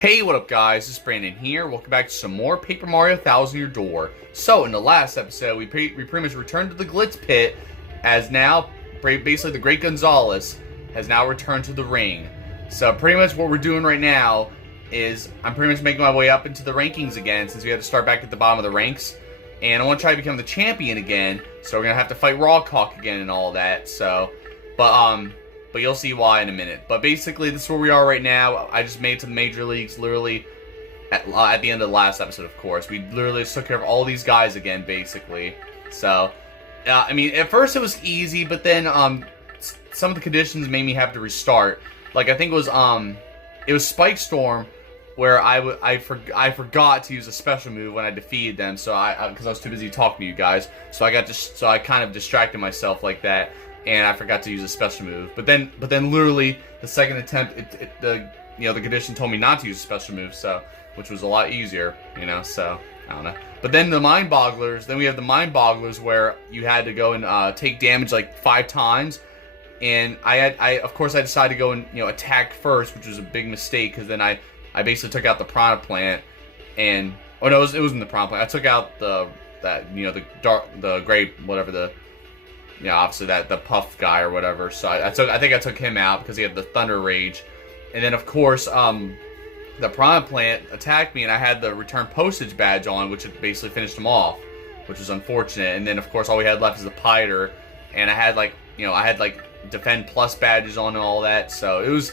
Hey, what up guys, this is Brandon here. Welcome back to some more Paper Mario Thousand Year Door. So, in the last episode, we pretty much returned to the Glitz Pit, as now, basically the Great Gonzalez has now returned to the ring. So, pretty much what we're doing right now is, I'm pretty much making my way up into the rankings again, since we had to start back at the bottom of the ranks. And I want to try to become the champion again, so we're going to have to fight Rawk Hawk again and all that, so, but you'll see why in a minute. But basically, this is where we are right now. I just made it to the major leagues literally at the end of the last episode, of course. We literally just took care of all these guys again, basically. So, I mean, at first it was easy, but then some of the conditions made me have to restart. Like, I think it was Spike Storm, where I forgot to use a special move when I defeated them, so because I was too busy talking to you guys. So I kind of distracted myself like that. And I forgot to use a special move. But then literally the second attempt, the condition told me not to use a special move, so which was a lot easier, So I don't know. But then the Mind Bogglers, then we have the Mind Bogglers where you had to go and take damage like 5 times, and of course I decided to go and attack first, which was a big mistake because then I basically took out the Piranha Plant, and oh no, it wasn't the Piranha Plant. I took out the gray whatever the. Yeah, obviously the Puff guy or whatever. So I think I took him out because he had the Thunder Rage, and then of course the Piranha Plant attacked me, and I had the Return Postage badge on, which had basically finished him off, which was unfortunate. And then of course all we had left is the Piter, and I had like Defend Plus badges on and all that. So it was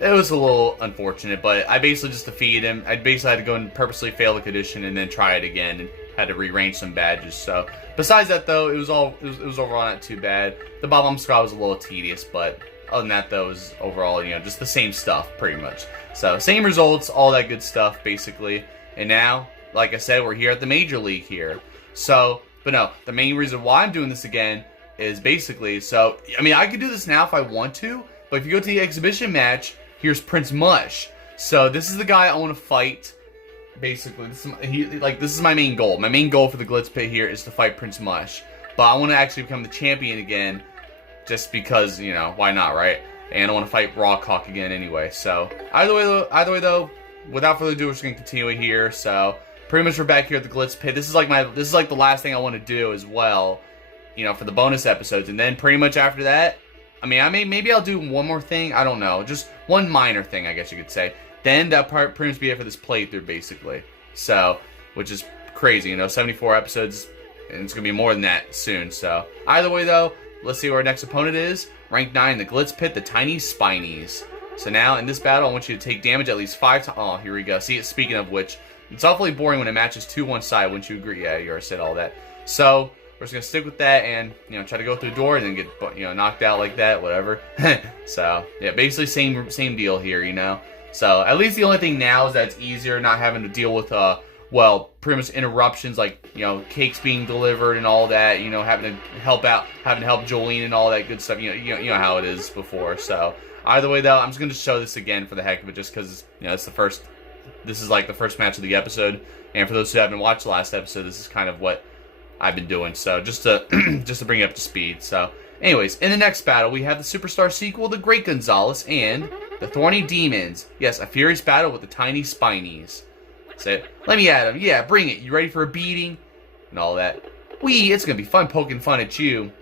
a little unfortunate, but I basically just defeated him. I basically had to go and purposely fail the condition and then try it again, and had to rearrange some badges. So besides that though, it was overall not too bad. The Bob Squad was a little tedious, but other than that though, it was overall just the same stuff pretty much. So same results, all that good stuff basically. And now, like I said, we're here at the Major League here. So, but no, the main reason why I'm doing this again is basically, so I mean I could do this now if I want to, but if you go to the exhibition match, here's Prince Mush. So this is the guy I want to fight. Basically, this is my main goal. My main goal for the Glitz Pit here is to fight Prince Mush. But I want to actually become the champion again, just because, why not, right? And I want to fight Rawk Hawk again anyway. So either way though, without further ado, we're just gonna continue it here. So pretty much we're back here at the Glitz Pit. This is like the last thing I want to do as well, for the bonus episodes. And then pretty much after that, I mean, maybe I'll do one more thing. I don't know, just one minor thing, I guess you could say. Then that part pretty much be it for this playthrough, basically. So, which is crazy, 74 episodes, and it's going to be more than that soon. So, either way, though, let's see who our next opponent is. Rank 9, the Glitz Pit, the Tiny Spinies. So now, in this battle, I want you to take damage at least 5 times. Oh, here we go. See, speaking of which, it's awfully boring when it matches 2 one side, wouldn't you agree? Yeah, you already said all that. So, we're just going to stick with that and, try to go through the door and then get, knocked out like that, whatever. So, yeah, basically same deal here, So, at least the only thing now is that it's easier not having to deal with, pretty much interruptions like, cakes being delivered and all that, having to help Jolene and all that good stuff, you know how it is before. So, either way though, I'm just going to show this again for the heck of it, just because, this is like the first match of the episode, and for those who haven't watched the last episode, this is kind of what I've been doing, so just to bring it up to speed. So, anyways, in the next battle, we have the Superstar sequel, the Great Gonzalez, and the Thorny Demons. Yes, a furious battle with the Tiny Spinies. That's it. Let me at him. Yeah, bring it. You ready for a beating? And all that. It's gonna be fun poking fun at you.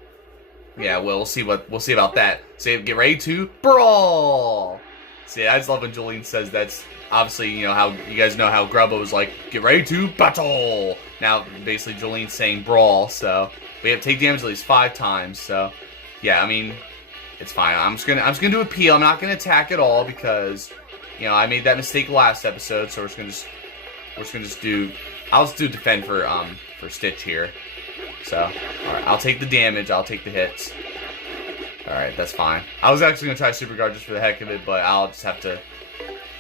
Yeah, well, we'll see about that. So, get ready to brawl. See, I just love when Jolene says that's obviously, how you guys know how Grubba was like, get ready to battle. Now, basically, Jolene's saying brawl. So we have to take damage at least 5 times. So, yeah, I mean, it's fine. I'm just gonna do a peel. I'm not gonna attack at all because, I made that mistake last episode. So I'll just do defend for Stitch here. So, all right, I'll take the damage. I'll take the hits. All right, that's fine. I was actually gonna try Super Guard just for the heck of it, but I'll just have to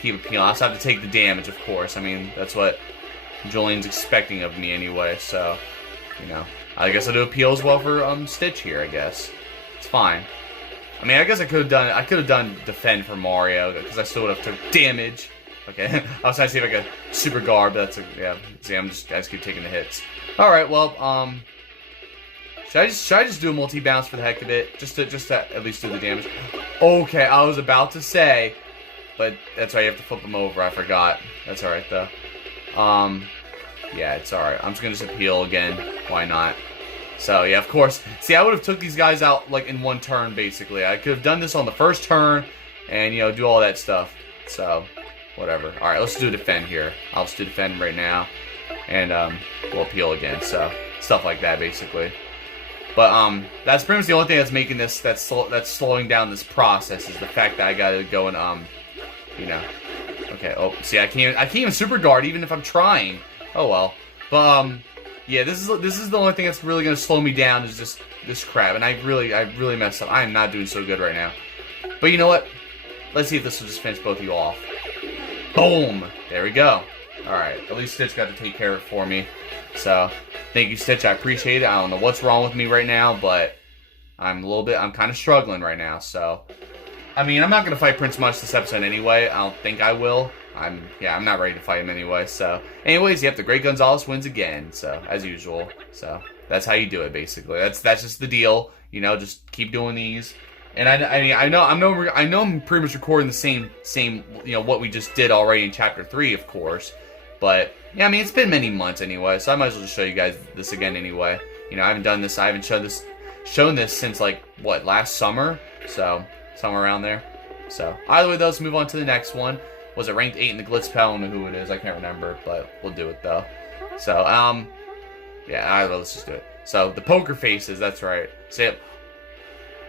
keep a peel. I'll just have to take the damage, of course. I mean, that's what Jolene's expecting of me anyway. So, I guess I'll do a peel as well for Stitch here. I guess it's fine. I mean, I guess I could have done defend for Mario because I still would have took damage. Okay, I was trying to see if I could Super Guard, but yeah. See, I just keep taking the hits. All right, well, should I just do a multi-bounce for the heck of it, just to at least do the damage? Okay, I was about to say, but that's right, you have to flip them over, I forgot. That's alright, though. Yeah, it's alright. I'm just gonna just appeal again. Why not? So, yeah, of course. See, I would have took these guys out, like, in one turn, basically. I could have done this on the first turn, and, you know, do all that stuff. So, whatever. Alright, let's do defend here. I'll just do defend right now. And, we'll appeal again. So, stuff like that, basically. But, that's pretty much the only thing that's making this, that's slowing down this process, is the fact that I gotta go and, you know. Okay, oh, see, I can't even super guard, even if I'm trying. Oh, well. But, yeah, this is the only thing that's really gonna slow me down, is just this crap. And I really messed up. I am not doing so good right now. But you know what? Let's see if this will just finish both of you off. Boom! There we go. Alright, at least Stitch got to take care of it for me. So, thank you, Stitch. I appreciate it. I don't know what's wrong with me right now, but I'm kind of struggling right now, so. I mean, I'm not going to fight Prince Mush this episode anyway. I don't think I will. I'm not ready to fight him anyway, so. Anyways, yep, the Great Gonzalez wins again, so, as usual. So, that's how you do it, basically. That's just the deal. You know, just keep doing these. And I know I'm pretty much recording the same, you know, what we just did already in Chapter 3, of course. But, yeah, I mean, it's been many months anyway, so I might as well just show you guys this again anyway. You know, I haven't done this, I haven't shown this since, like, what, last summer? So, somewhere around there. So, either way, though, let's move on to the next one. Was it ranked 8 in the Glitz Pit? I don't know who it is, I can't remember, but we'll do it, though. So, yeah, either way, let's just do it. So, the poker faces, that's right. So,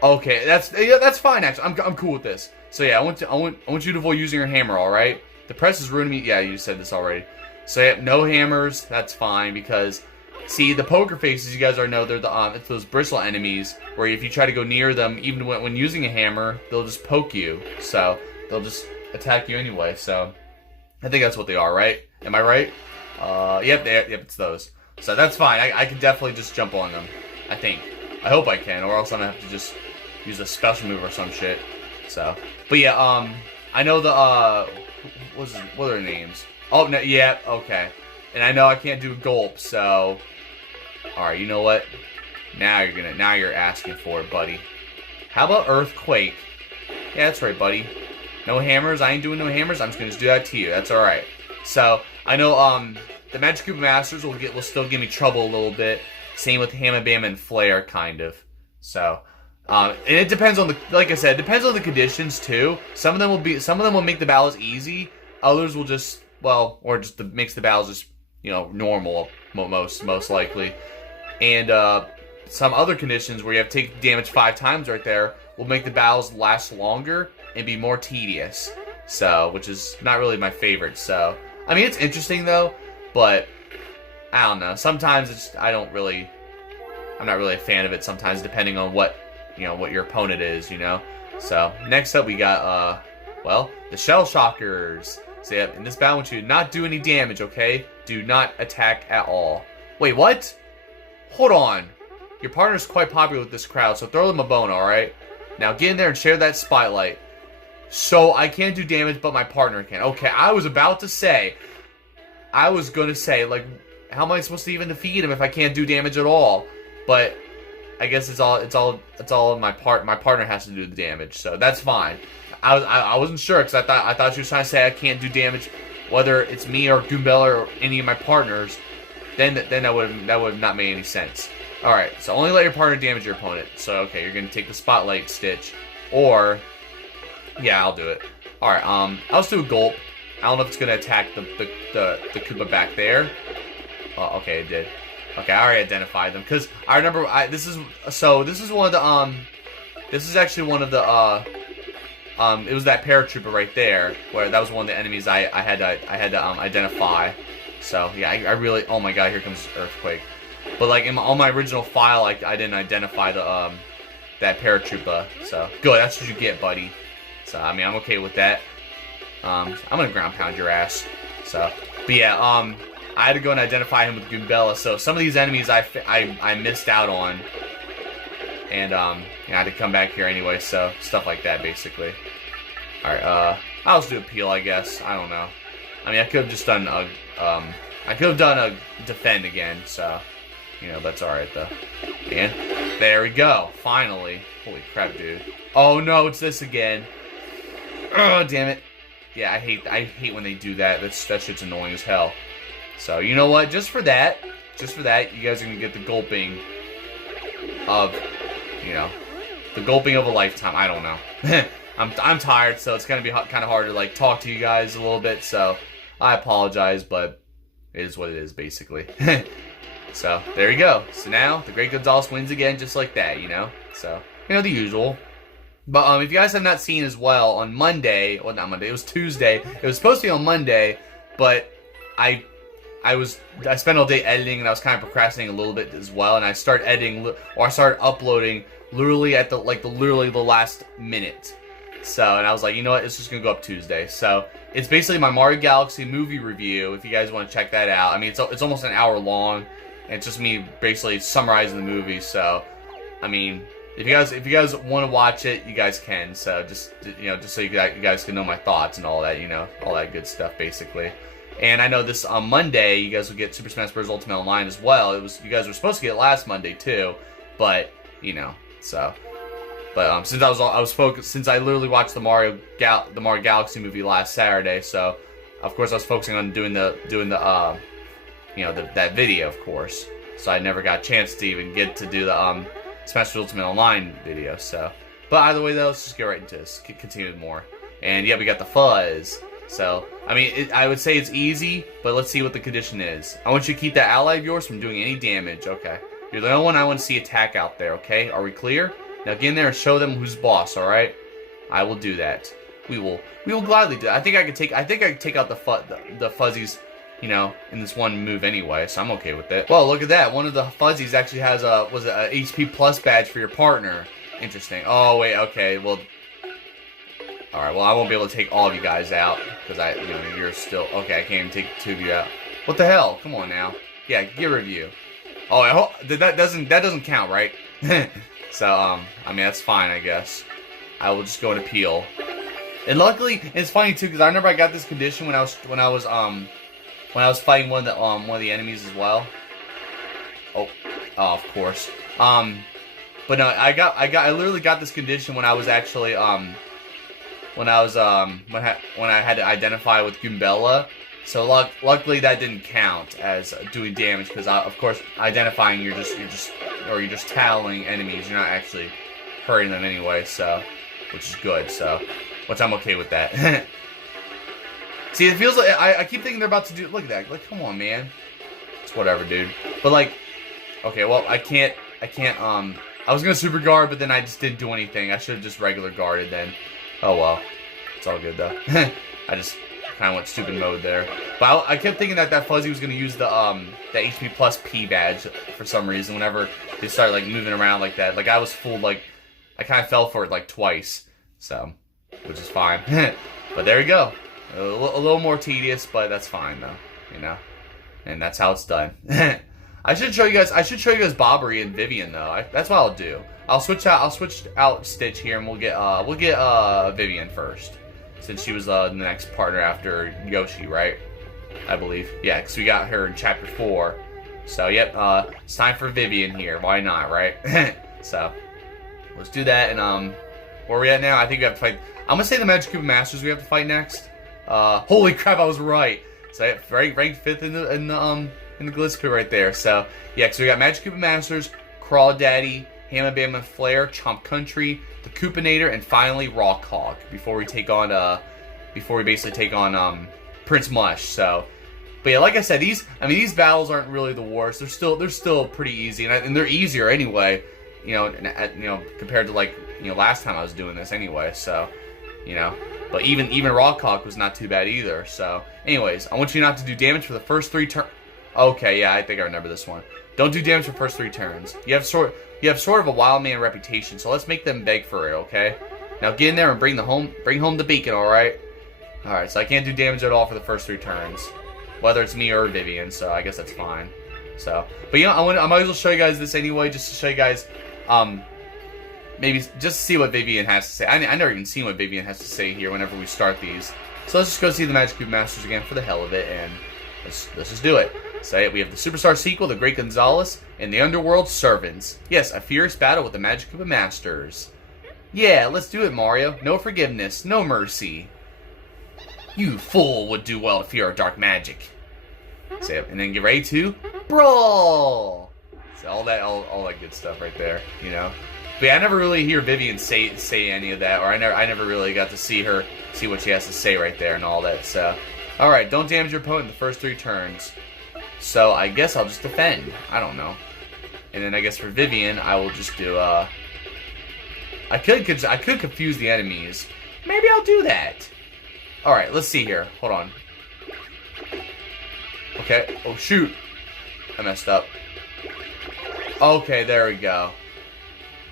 okay, that's fine, actually. I'm cool with this. So, yeah, I want you to avoid using your hammer, alright? The press is ruining me. Yeah, you said this already. So, yeah, no hammers. That's fine, because, see, the poker faces, you guys already know, they're it's those bristle enemies, where if you try to go near them, even when using a hammer, they'll just poke you. So, they'll just attack you anyway. So, I think that's what they are, right? Am I right? Yep, it's those. So, that's fine. I can definitely just jump on them. I think. I hope I can, or else I'm gonna have to just use a special move or some shit. So, but yeah, I know the, what are their names? Oh, no, yeah, okay. And I know I can't do gulp, so, alright, you know what? Now you're asking for it, buddy. How about earthquake? Yeah, that's right, buddy. No hammers, I ain't doing no hammers, I'm just gonna do that to you, that's alright. So, I know, the Magikoopa Masters will still give me trouble a little bit. Same with Hamma Bam and Flare, kind of. So, and it depends on the, like I said, it depends on the conditions too. Some of them will make the battles easy. Others will just, well, or just makes the battles just, you know, normal, most likely. And some other conditions where you have to take damage 5 times right there will make the battles last longer and be more tedious. So, which is not really my favorite. So, I mean, it's interesting though, but I don't know. Sometimes it's I'm not really a fan of it sometimes, depending on what, you know, what your opponent is, you know. So, next up we got, well, the Shell Shockers. So, yeah, in this battle, I want you to not do any damage, okay? Do not attack at all. Wait, what? Hold on. Your partner's quite popular with this crowd, so throw them a bone, alright? Now, get in there and share that spotlight. So, I can't do damage, but my partner can. Okay, I was gonna say, like, how am I supposed to even defeat him if I can't do damage at all? But I guess it's all in my part. My partner has to do the damage, so that's fine. I wasn't sure because I thought she was trying to say I can't do damage, whether it's me or Goombella or any of my partners. Then that would have not made any sense. All right, so only let your partner damage your opponent. So okay, you're gonna take the spotlight, Stitch, or yeah, I'll do it. All right, I'll just do a gulp. I don't know if it's gonna attack the Koopa back there. Okay, it did. Okay, I already identified them because I remember this is one of the this is actually one of the it was that paratrooper right there where that was one of the enemies I had to identify. So yeah, I really, oh my god, here comes earthquake. But like on my original file, I didn't identify the that paratrooper. So good, that's what you get, buddy. So I mean, I'm okay with that. I'm gonna ground pound your ass. So, but yeah, I had to go and identify him with Goombella, so some of these enemies I missed out on. And, I had to come back here anyway, so stuff like that, basically. Alright, I'll just do a peel, I guess. I don't know. I mean, I could have just done a, defend again, so, you know, that's alright, though. And there we go, finally. Holy crap, dude. Oh, no, it's this again. Oh, damn it. Yeah, I hate when they do that. That shit's annoying as hell. So, you know what? Just for that, you guys are gonna get the gulping of, you know, the gulping of a lifetime. I don't know. I'm tired, so it's gonna be kind of hard to like talk to you guys a little bit. So I apologize, but it is what it is, basically. So there you go. So now the Great Gonzalez wins again, just like that, you know. So you know the usual. But if you guys have not seen as well, on Monday, well not Monday, it was Tuesday. It was supposed to be on Monday, but I spent all day editing, and I was kind of procrastinating a little bit as well. And I started editing, or I started uploading literally at literally the last minute. So, and I was like, you know what, it's just gonna go up Tuesday. So it's basically my Mario Galaxy movie review. If you guys want to check that out, I mean, it's almost an hour long, and it's just me basically summarizing the movie. So, I mean, if you guys want to watch it, you guys can. So just so you guys can know my thoughts and all that, you know, all that good stuff, basically. And I know this on Monday, you guys will get Super Smash Bros. Ultimate Online as well. You guys were supposed to get it last Monday too, but you know, so. But since I was focused, since I literally watched the Mario Galaxy movie last Saturday, so of course I was focusing on doing the you know, that video, of course. So I never got a chance to even get to do the Smash Bros. Ultimate Online video. So, but either way though, let's just get right into this. Continue with more. And yeah, we got the fuzz. So, I mean, I would say it's easy, but let's see what the condition is. I want you to keep that ally of yours from doing any damage. Okay. You're the only one I want to see attack out there, okay? Are we clear? Now get in there and show them who's boss, alright? I will do that. We will gladly do that. I think I could take out the fuzzies, you know, in this one move anyway, so I'm okay with it. Well, look at that. One of the fuzzies actually has a HP plus badge for your partner. Interesting. Oh, wait, okay, well, alright, well, I won't be able to take all of you guys out, because you know, you're still, okay, I can't even take two of you out. What the hell? Come on now. Yeah, get a review. Oh, I hope, that doesn't count, right? So, I mean, that's fine, I guess. I will just go and appeal. And luckily, it's funny too, because I remember I got this condition when I was fighting one of the enemies as well. Oh, of course. But no, I literally got this condition when I was actually when I had to identify with Goombella. So luckily that didn't count as doing damage, because of course identifying you're just tackling enemies. You're not actually hurting them anyway. So, which is good. So, which I'm okay with that. See, it feels like I keep thinking they're about to do. Look at that. Like, come on, man. It's whatever, dude. But like, okay, well I can't. I was gonna super guard, but then I just didn't do anything. I should have just regular guarded then. Oh well, it's all good though. I just kind of went stupid mode there. But I kept thinking that fuzzy was gonna use the HP plus P badge for some reason. Whenever they started like moving around like that, like I was fooled. Like I kind of fell for it like twice. So, which is fine. But there you go. A little more tedious, but that's fine though. You know, and that's how it's done. I should show you guys Bobbery and Vivian though. That's what I'll do. I'll switch out Stitch here, and we'll get Vivian first, since she was the next partner after Yoshi, right? I believe. Yeah, because we got her in Chapter 4. So, yep, it's time for Vivian here. Why not, right? So, let's do that. And where are we at now? I think we have to fight. I'm gonna say the Magikoopa Masters we have to fight next. Holy crap, I was right. So, yeah, ranked 5th in the Glitz Pit right there. So, yeah, so we got Magikoopa Masters, Crawl Daddy, Hamma Bamma Flare, Chomp Country, the Koopinator, and finally Rawk Hawk before we basically take on Prince Mush. So, but yeah, like I said, these battles aren't really the worst. They're still pretty easy, and they're easier anyway. You know, compared to like last time I was doing this anyway. So, you know, but even Rawk Hawk was not too bad either. So, anyways, I want you not to do damage for the first 3 turns. Okay, yeah, I think I remember this one. Don't do damage for the first 3 turns. You have sort of a wild man reputation, so let's make them beg for it, okay? Now get in there and bring home the beacon, alright? Alright, so I can't do damage at all for the first 3 turns. Whether it's me or Vivian, so I guess that's fine. So, but I might as well show you guys this anyway, just to show you guys, maybe just to see what Vivian has to say. I never even seen what Vivian has to say here whenever we start these. So let's just go see the Magikoopa Masters again for the hell of it, and let's just do it. So we have the Superstar sequel, The Great Gonzalez, and the Underworld Servants. Yes, a fierce battle with the Magikoopa Masters. Yeah, let's do it, Mario. No forgiveness, no mercy. You fool would do well to fear our dark magic. So, and then get ready to brawl. So all that good stuff right there, you know. But yeah, I never really hear Vivian say any of that, or I never really got to see what she has to say right there and all that. So, all right, don't damage your opponent in the first 3 turns. So I guess I'll just defend. I don't know. And then I guess for Vivian, I will just do I could confuse the enemies. Maybe I'll do that. All right, let's see here. Hold on. Okay. Oh shoot, I messed up. Okay, there we go.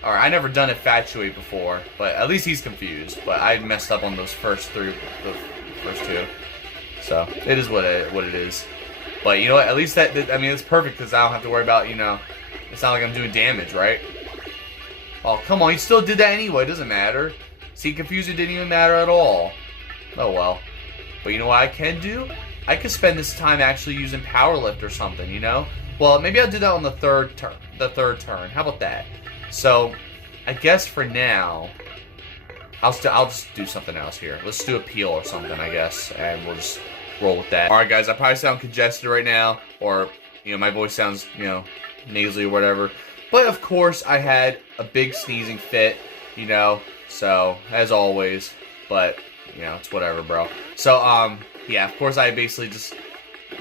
Alright, I never done Infatuate before, but at least he's confused. But I messed up on those first 2. So, it is what it is. But you know what, at least I mean, it's perfect because I don't have to worry about, you know, it's not like I'm doing damage, right? Oh, come on, he still did that anyway, it doesn't matter. See, confusing didn't even matter at all. Oh well. But you know what I can do? I could spend this time actually using Power Lift or something, you know? Well, maybe I'll do that on the third turn. How about that? So, I guess for now, I'll just do something else here. Let's do a peel or something, I guess, and we'll just roll with that. All right, guys, I probably sound congested right now, or you know, my voice sounds, you know, nasally or whatever. But of course, I had a big sneezing fit, you know. So as always, but you know, it's whatever, bro. So yeah, of course, I basically just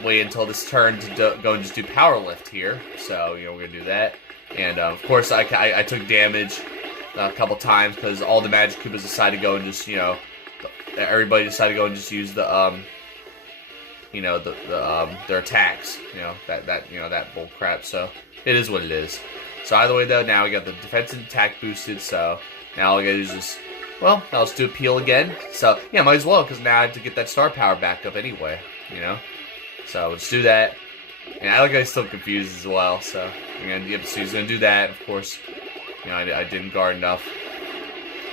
wait until this turn to go and just do Power Lift here. So you know, we're gonna do that. And of course, I took damage a couple times because all the Magikoopas decided to go and just, you know, everybody decided to go and just use the you know, their attacks, you know, that bull crap. So it is what it is. So either way though, now we got the defense and attack boosted. So now all I gotta do is just, well, now let's do a peel again. So yeah, might as well, because now I have to get that star power back up anyway, you know. So let's do that. And I like still confused as well, so he's gonna do that. Of course, you know, I didn't guard enough.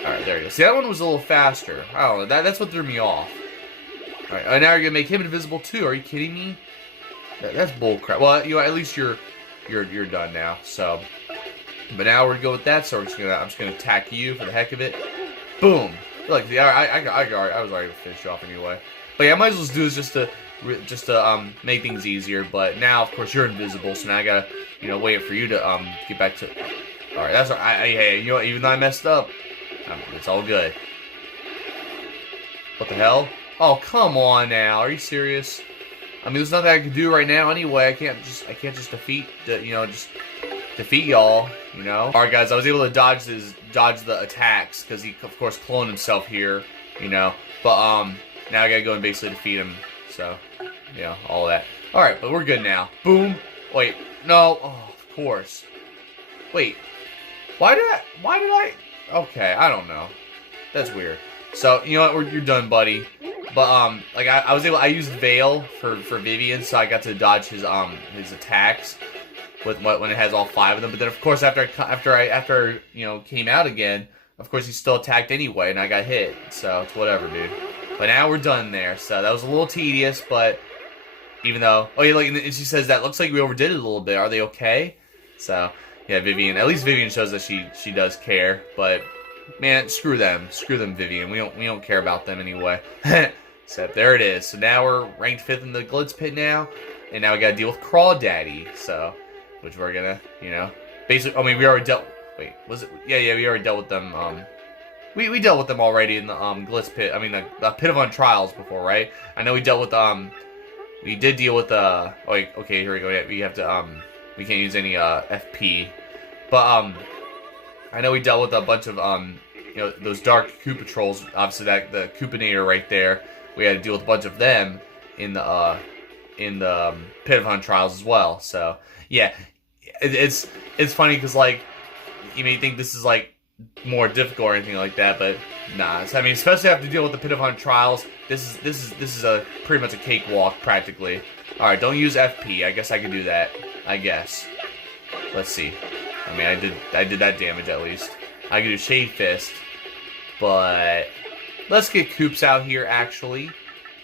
All right, there you go. See, that one was a little faster. I don't know. That's what threw me off. All right, now you're gonna make him invisible too. Are you kidding me? That's bullcrap. Well, you know, at least you're done now. So, but now we're gonna go with that. So I'm just gonna attack you for the heck of it. Boom. Like, yeah, I was already gonna finish you off anyway. But yeah, I might as well just do this just to make things easier. But now, of course, you're invisible, so now I gotta, you know, wait for you to get back to. All right, that's all right. Hey, you know what? Even though I messed up, it's all good. What the hell? Oh, come on now. Are you serious? I mean, there's nothing I can do right now anyway. I can't just defeat defeat y'all. You know. All right, guys. I was able to dodge the attacks because he, of course, cloned himself here. You know. But now I gotta go and basically defeat him. So, yeah, all that. All right, but we're good now. Boom. Wait, no. Oh, of course. Wait. Why did I? Okay, I don't know. That's weird. So, you know what? You're done, buddy. But like I used Veil for Vivian, so I got to dodge his attacks with when it has all 5 of them. But then, of course, after you know, came out again, of course he still attacked anyway, and I got hit. So it's whatever, dude. But now we're done there. So that was a little tedious, but even though, oh yeah, like, and she says that looks like we overdid it a little bit. Are they okay? So yeah, Vivian. At least Vivian shows that she does care. But man, screw them, Vivian. We don't care about them anyway. So there it is. So now we're ranked 5th in the Glitz Pit now, and now we got to deal with Crawdaddy. So, which we're gonna, you know, basically. I mean, we already dealt. Wait, was it? Yeah, we already dealt with them. We dealt with them already in the Glitz Pit. I mean, the Pit of Trials before, right? I know we dealt with we did deal with oh, wait, okay, here we go. Yeah, we have to we can't use any FP, but I know we dealt with a bunch of you know, those dark Koopa trolls. Obviously, that the Koopanator right there. We had to deal with a bunch of them in the Pit of Trials as well. So yeah, it's funny because, like, you may think this is like more difficult or anything like that, but nah. I mean, especially after deal with the Pit of Trials, this is a pretty much a cakewalk practically. All right, don't use FP. I guess I can do that. I guess. Let's see. I mean, I did that damage at least. I can do Shade Fist, but let's get Koops out here. Actually,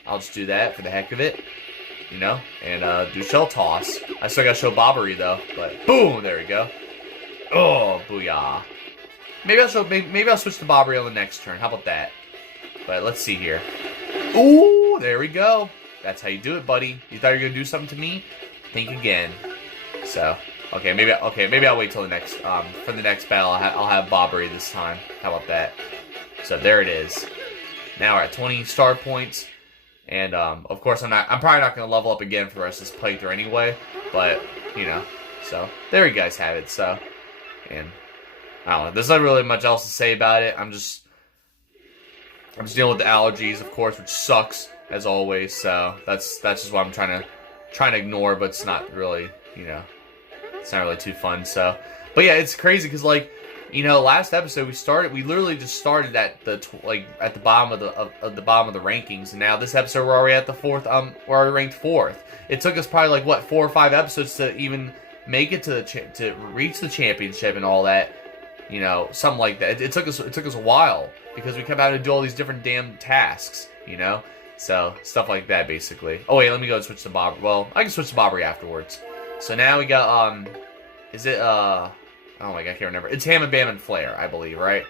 I'll just do that for the heck of it, you know, and do Shell Toss. I still gotta show Bobbery though, but boom, there we go. Oh, booyah! Maybe I'll switch to Bobbery on the next turn. How about that? But let's see here. Ooh, there we go. That's how you do it, buddy. You thought you were gonna do something to me? Think again. So, okay, maybe I'll wait till the next for the next battle. I'll have Bobbery this time. How about that? So there it is. Now we're at 20 star points, and of course I'm probably not gonna level up again for the rest of this playthrough anyway. But you know, so there you guys have it. So, and I don't know. There's not really much else to say about it. I'm just dealing with the allergies, of course, which sucks as always. So that's just what I'm trying to ignore, but it's not really, you know, it's not really too fun. So, but yeah, it's crazy because, like, you know, last episode we literally just started at the at the bottom of the bottom of the rankings, and now this episode we're already at the fourth. We're already ranked 4th. It took us probably like what 4 or 5 episodes to even make it to reach the championship and all that. You know, something like that. It took us a while because we kept having to do all these different damn tasks. You know, so stuff like that basically. Oh wait, let me go and switch to Bob. Well, I can switch to Bobbery afterwards. So now we got is it oh my god, I can't remember. It's Ham and Bam and Flare, I believe, right?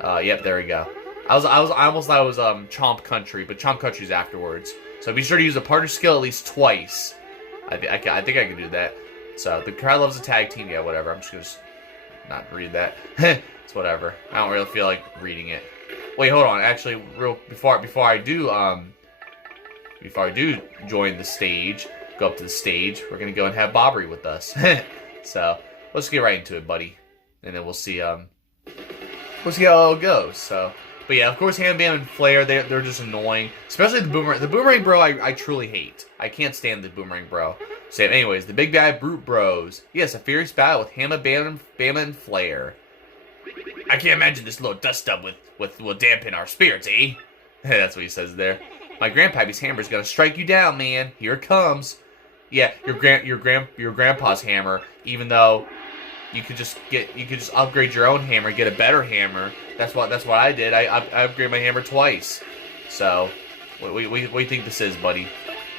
Yep, there we go. I almost thought it was Chomp Country, but Chomp Country's afterwards. So be sure to use a partner skill at least twice. I think I can do that. So the crowd loves a tag team. Yeah, whatever. I'm just gonna not read that. It's whatever. I don't really feel like reading it. Wait, hold on. Actually, before I do join the stage, go up to the stage, we're gonna go and have Bobbery with us. So let's get right into it, buddy, and then we'll see how it goes. So, but yeah, of course, Ham Bam and Flare, they're just annoying, especially the Boomerang. The Boomerang Bro, I truly hate. I can't stand the Boomerang Bro. So, anyways, the Big Bad Brute Bros. Yes, a fierce battle with Ham Bam and Flare. I can't imagine this little dust up will dampen our spirits, eh? That's what he says there. My grandpappy's hammer's gonna strike you down, man. Here it comes. Yeah, your grandpa's hammer. Even though you could just upgrade your own hammer, get a better hammer. That's what I did. I upgraded my hammer twice. So, what do you think this is, buddy?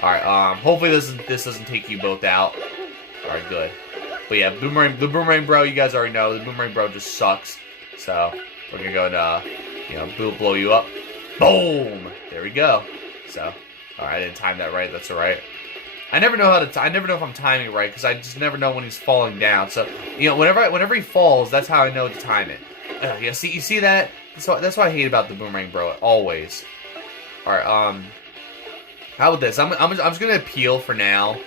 All right. Hopefully this doesn't take you both out. All right, good. But yeah, the Boomerang Bro, you guys already know the Boomerang Bro just sucks. So we're gonna go and blow you up. Boom! There we go. So, all right, I didn't time that right. That's all right. I never know if I'm timing it right because I just never know when he's falling down. So you know, whenever he falls, that's how I know to time it. Yeah, you see that? That's what I hate about the Boomerang Bro. Always. All right. How about this? I'm just gonna appeal for now,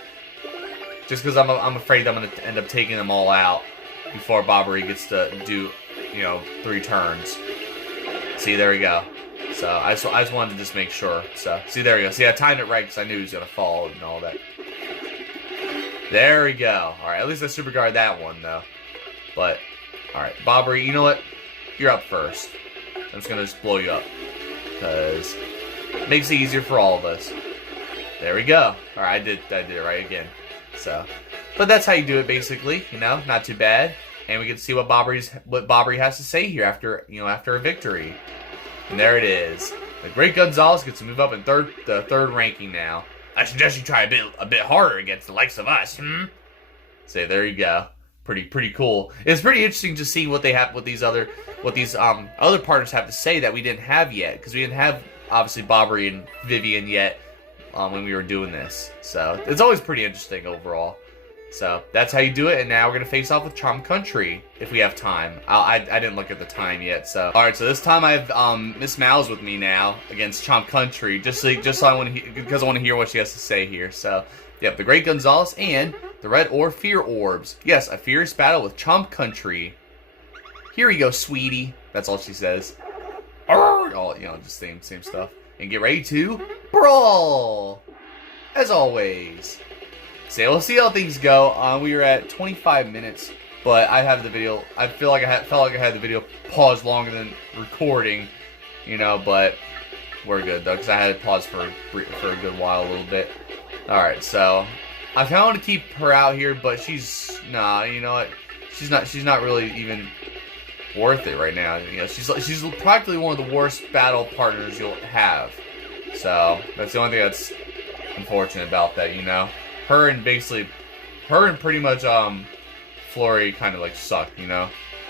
just because I'm afraid I'm gonna end up taking them all out before Bobbery gets to do 3 turns. See, there we go. So I just wanted to just make sure. So see, there we go. See, I timed it right because I knew he was gonna fall and all that. There we go. All right, at least I super guard that one though. But all right, Bobbery, you know what? You're up first. I'm just gonna blow you up because it makes it easier for all of us. There we go. All right, I did it right again. So, but that's how you do it basically. You know, not too bad. And we can see what Bobbery has to say here after a victory. And there it is. The Great Gonzalez gets to move up in the third ranking now. I suggest you try a bit harder against the likes of us. So there you go. Pretty cool. It's pretty interesting to see what these other partners have to say that we didn't have yet, because we didn't have obviously Bobbery and Vivian yet when we were doing this. So it's always pretty interesting overall. So that's how you do it, and now we're gonna face off with Chomp Country if we have time. I didn't look at the time yet. So all right, so this time I have Miss Mouse with me now against Chomp Country, just so I want to because I want to hear what she has to say here. So yep, the Great Gonzalez and the Red or Fear Orbs. Yes, a fierce battle with Chomp Country. Here you go, sweetie. That's all she says. All just same stuff. And get ready to brawl, as always. So we'll see how things go. We are at 25 minutes, but I have the video. I felt like I had the video paused longer than recording, but we're good though because I had it paused for a good while, a little bit. All right, so I kind of want to keep her out here, but she's you know what? She's not really even worth it right now. She's practically one of the worst battle partners you'll have. So that's the only thing that's unfortunate about that. Her and pretty much Flurry kind of like suck,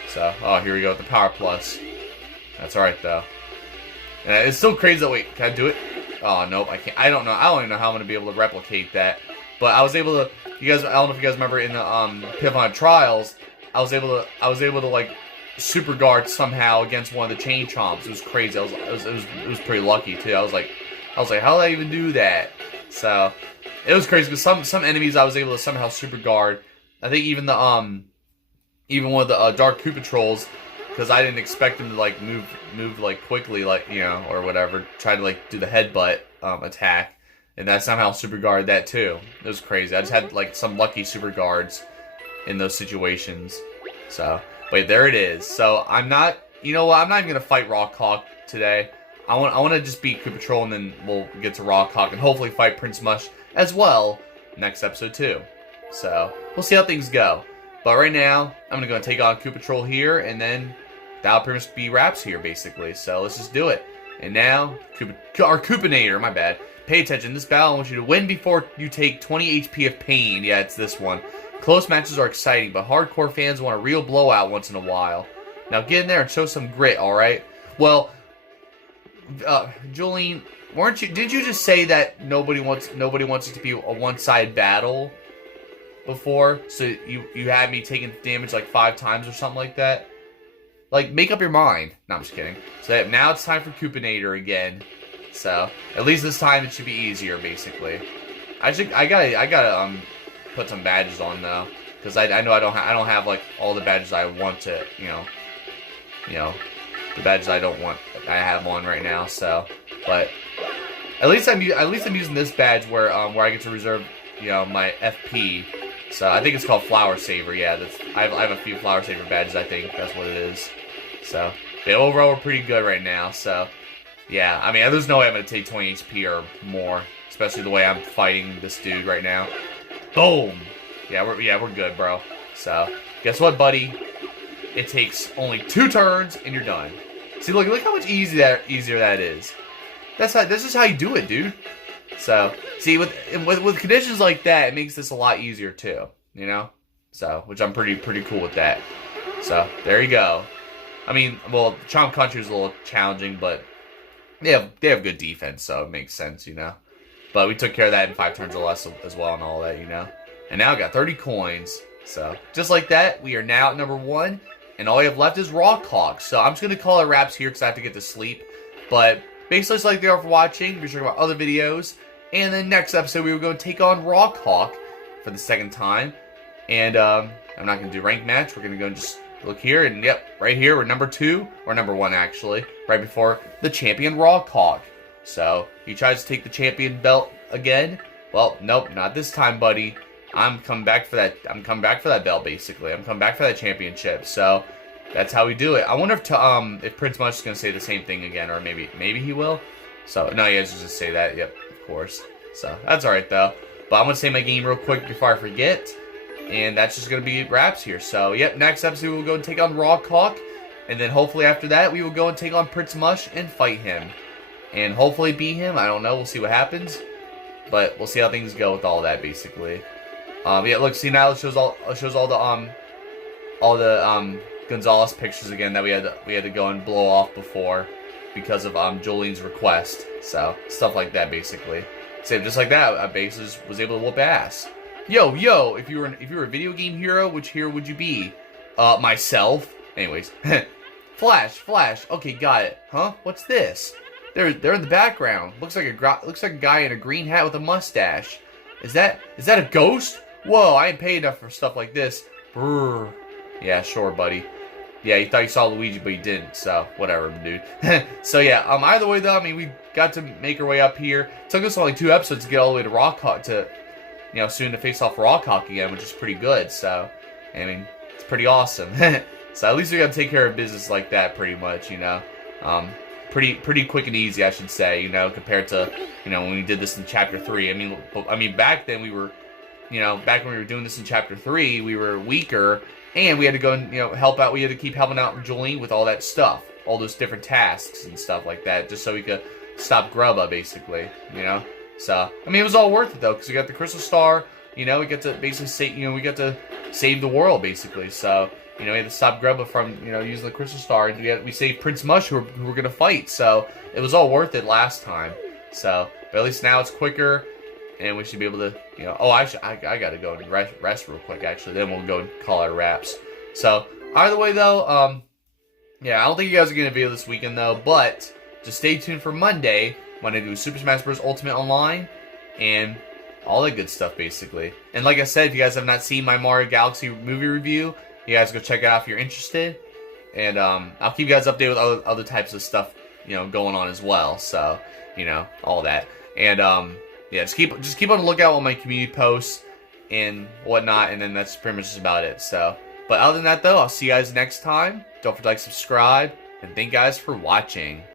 So here we go with the Power Plus. That's alright though. And it's still crazy that can I do it? Oh, nope, I can't. I don't know. I don't even know how I'm going to be able to replicate that. But I was able to, I don't know if you guys remember in the Pivot Trials, I was able to like super guard somehow against one of the chain chomps. It was crazy. It was pretty lucky too. I was like, how did I even do that? So it was crazy because some enemies I was able to somehow super guard. I think even the even one of the Dark Koopa trolls, because I didn't expect him to like move like quickly, like, you know, or whatever. Try to like do the headbutt attack, and that somehow super guard that too. It was crazy. I just had like some lucky super guards in those situations. So, but there it is. So I'm not, you know what? I'm not even gonna fight Rawk Hawk today. I want to just beat Koopa Troll, and then we'll get to Rawk Hawk and hopefully fight Prince Mush as well next episode too. So we'll see how things go. But right now, I'm gonna go and take on Koopa Troll here, and then that'll pretty much be wraps here basically. So let's just do it. And now, Koopanator, my bad. Pay attention. This battle, I want you to win before you take 20 HP of pain. Yeah, it's this one. Close matches are exciting, but hardcore fans want a real blowout once in a while. Now get in there and show some grit, alright? Well, Jolene, didn't you just say that nobody wants it to be a one-sided battle before? So you had me taking damage like 5 times or something like that? Like, make up your mind. No, I'm just kidding. So now it's time for Koopanator again. So at least this time it should be easier, basically. I gotta put some badges on though, because I know I don't have like all the badges I want to, you know, the badges I don't want I have on right now. So, but at least I'm using this badge where I get to reserve, you know, my FP. So I think it's called Flower Saver. Yeah, I have a few Flower Saver badges. I think that's what it is. So, but overall we're pretty good right now. So, yeah, I mean, there's no way I'm gonna take 20 HP or more, especially the way I'm fighting this dude right now. Boom. Yeah, we're good, bro. So, guess what, buddy? It takes only 2 turns and you're done. See, look how much easier that is. That's just how you do it, dude. So, see, with conditions like that, it makes this a lot easier too. You know, so which I'm pretty cool with that. So there you go. I mean, well, Chomp Country is a little challenging, but they have good defense, so it makes sense, you know. But we took care of that in 5 turns or less as well, and all that, you know. And now I got 30 coins. So just like that, we are now at number 1, and all we have left is Rawk Hawk. So I'm just gonna call it wraps here because I have to get to sleep. But basically, it's like they are for watching. Be sure to check out other videos. And then next episode, we will go take on Rawk Hawk for the 2nd time. And I'm not going to do rank match. We're going to go and just look here. And yep, right here, we're number 2. Or number 1, actually. Right before the champion Rawk Hawk. So, he tries to take the champion belt again. Well, nope, not this time, buddy. I'm coming back for that. I'm coming back for that belt, basically. I'm coming back for that championship. So, that's how we do it. I wonder if Prince Mush is going to say the same thing again. Or maybe he will. So, no, he has to just say that. Yep. Course. So that's alright though. But I'm gonna say my game real quick before I forget. And that's just gonna be wraps here. So yep, next episode we will go and take on Rawk Hawk. And then hopefully after that we will go and take on Prince Mush and fight him. And hopefully beat him. I don't know, we'll see what happens. But we'll see how things go with all that basically. Yeah, look, see now it shows all the Gonzalez pictures again that we had to go and blow off before because of Jolene's request. So, stuff like that, basically. So, just like that, I basically was able to whoop ass. Yo, if you were a video game hero, which hero would you be? Myself. Anyways. Flash. Okay, got it. Huh? What's this? They're in the background. Looks like a guy in a green hat with a mustache. Is that a ghost? Whoa, I ain't paid enough for stuff like this. Brrr. Yeah, sure, buddy. Yeah, you thought you saw Luigi, but you didn't, so whatever, dude. So yeah, either way though, I mean, we got to make our way up here. It took us only 2 episodes to get all the way to Rawk Hawk soon to face off Rawk Hawk again, which is pretty good. So, I mean, it's pretty awesome. So at least we got to take care of business like that, pretty much, you know. Pretty quick and easy, I should say, you know, compared to, you know, when we did this in Chapter 3. I mean, back then we were, you know, back when we were doing this in Chapter 3, we were weaker. And we had to go and, you know, help out. We had to keep helping out Jolene with all that stuff. All those different tasks and stuff like that. Just so we could stop Grubba, basically. You know? So, I mean, it was all worth it, though. Because we got the Crystal Star. You know, we got to basically save, you know, we got to save the world, basically. So, you know, we had to stop Grubba from, you know, using the Crystal Star. And we saved Prince Mush, who we're going to fight. So, it was all worth it last time. So, but at least now it's quicker, and we should be able to, you know. Oh, I gotta go and rest real quick. Actually, then we'll go and call our wraps. So, either way though, yeah, I don't think you guys are getting a video this weekend though, but just stay tuned for Monday when I do Super Smash Bros. Ultimate Online and all that good stuff, basically. And like I said, if you guys have not seen my Mario Galaxy movie review, you guys go check it out if you're interested. And I'll keep you guys updated with other types of stuff, you know, going on as well. So, you know, all that. And yeah, just keep on the lookout on my community posts and whatnot. And then that's pretty much just about it. So, but other than that, though, I'll see you guys next time. Don't forget to like, subscribe, and thank you guys for watching.